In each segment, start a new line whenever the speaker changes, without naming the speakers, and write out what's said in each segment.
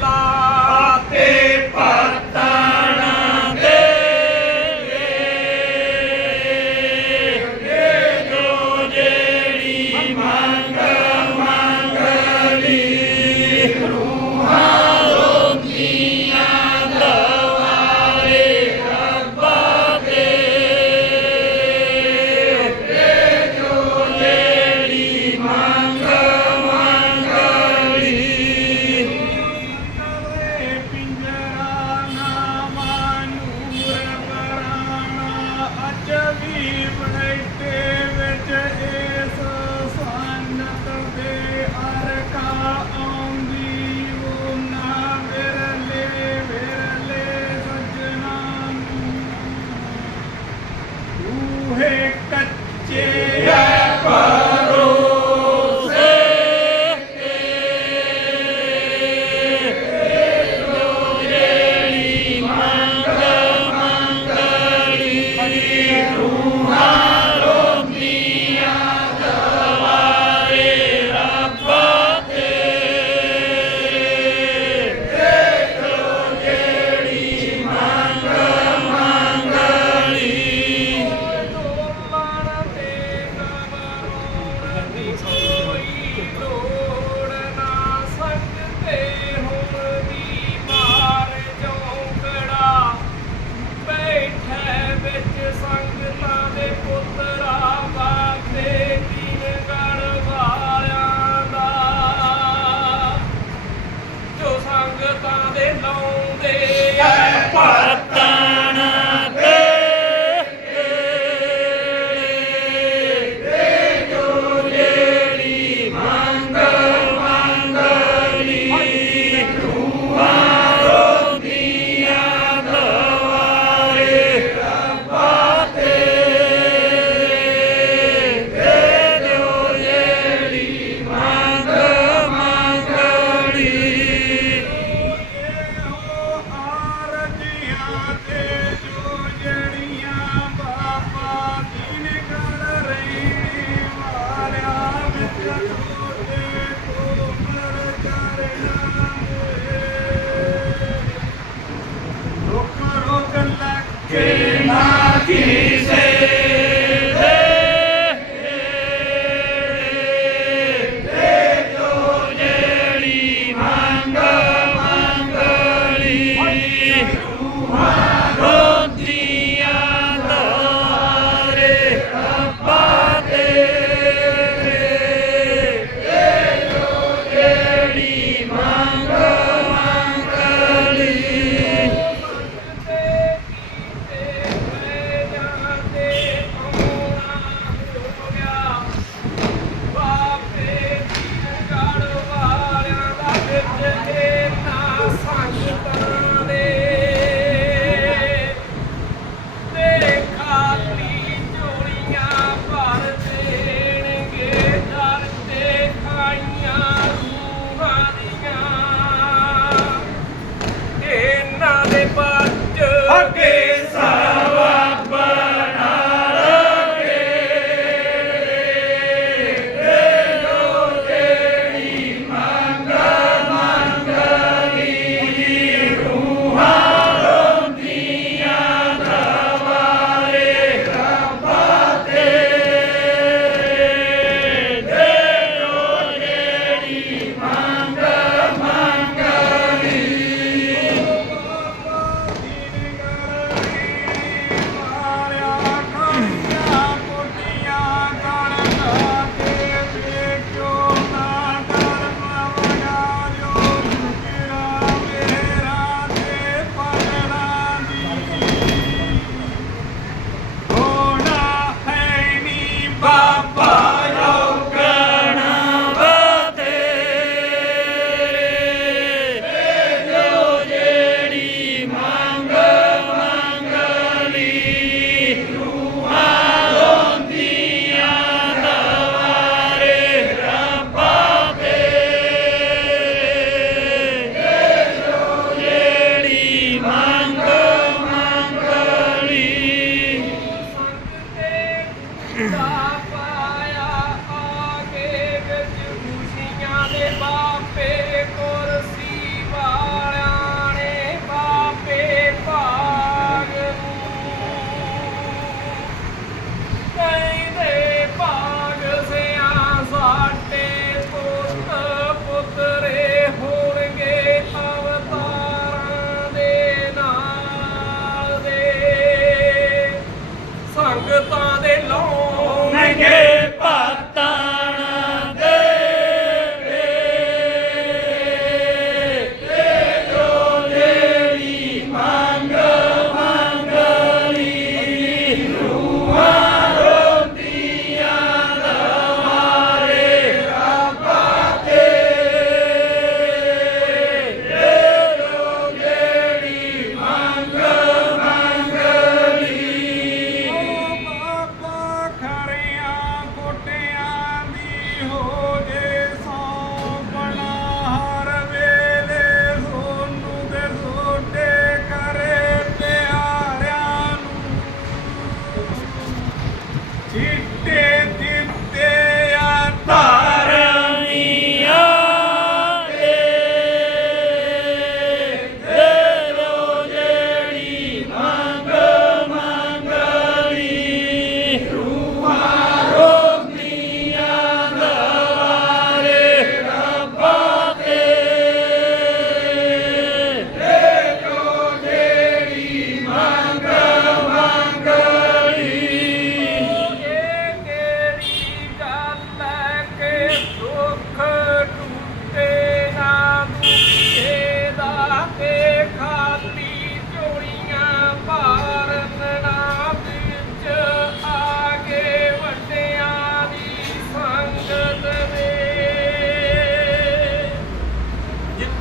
감사합니다.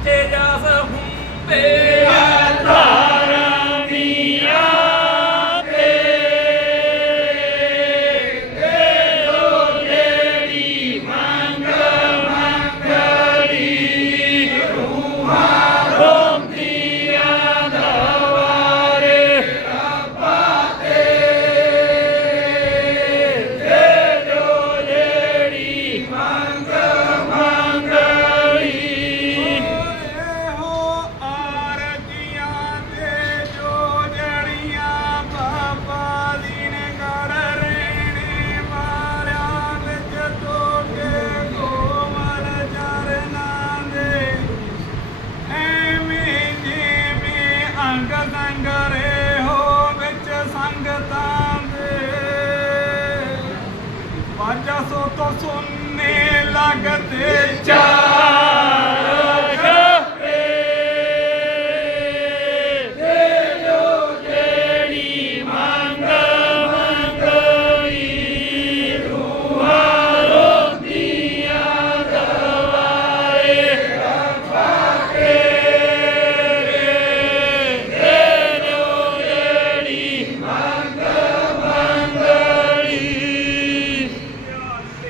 तेजसहुं
ते